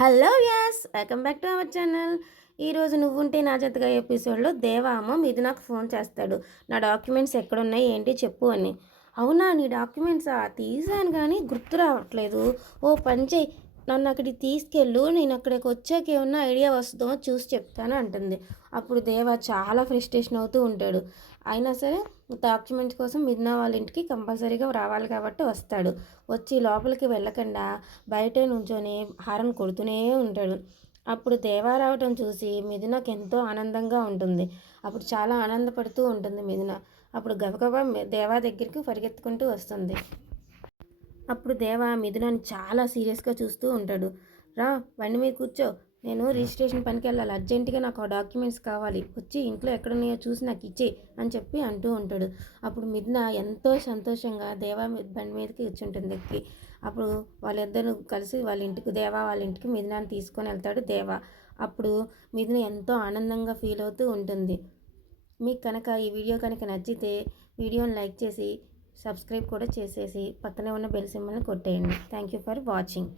Hello yes welcome back to our channel. ఈరోజు నువ్వుంటే నా జతగా ఎపిసోడ్లో దేవామ ఇది నాకు ఫోన్ చేస్తాడు. నా డాక్యుమెంట్స్ ఎక్కడున్నాయి ఏంటి చెప్పు అని. అవునా, నీ డాక్యుమెంట్సా తీసాను కానీ గుర్తు రావట్లేదు. ఓ పని చేయి, నన్ను అక్కడికి తీసుకెళ్ళు, నేను అక్కడికి వచ్చాక ఏమన్నా ఐడియా వస్తుందో చూసి చెప్తాను అంటుంది. అప్పుడు దేవా చాలా ఫ్రస్ట్రేషన్ అవుతూ ఉంటాడు. అయినా సరే డాక్యుమెంట్స్ కోసం మిథున వాళ్ళ ఇంటికి కంపల్సరీగా రావాలి కాబట్టి వస్తాడు. వచ్చి లోపలికి వెళ్ళకుండా బయటే నుంచొని హారన్ కొడుతూనే ఉంటాడు. అప్పుడు దేవా రావటం చూసి మిథునకు ఎంతో ఆనందంగా ఉంటుంది. అప్పుడు చాలా ఆనందపడుతూ ఉంటుంది మిథున. అప్పుడు గబగబా దేవా దగ్గరికి పరిగెత్తుకుంటూ వస్తుంది. అప్పుడు దేవా మిథునని చాలా సీరియస్గా చూస్తూ ఉంటాడు. రా, బండి మీద కూర్చో, నేను రిజిస్ట్రేషన్ పనికి వెళ్ళాలి, అర్జెంటుగా నాకు ఆ డాక్యుమెంట్స్ కావాలి, వచ్చి ఇంట్లో ఎక్కడున్నాయో చూసి నాకు ఇచ్చే అని చెప్పి అంటూ ఉంటాడు. అప్పుడు మిథున ఎంతో సంతోషంగా దేవా బండి మీదకి కూర్చుంటుంది ఎక్కి. అప్పుడు వాళ్ళిద్దరూ కలిసి వాళ్ళ ఇంటికి దేవా వాళ్ళ ఇంటికి మిథునాన్ని తీసుకొని వెళ్తాడు దేవా. అప్పుడు మిథున ఎంతో ఆనందంగా ఫీల్ అవుతూ ఉంటుంది. మీకు కనుక ఈ వీడియో కనుక నచ్చితే వీడియోని లైక్ చేసి సబ్స్క్రైబ్ కూడా చేసేసి పక్కనే ఉన్న బెల్ సింబల్ని కొట్టేయండి. Thank you for watching.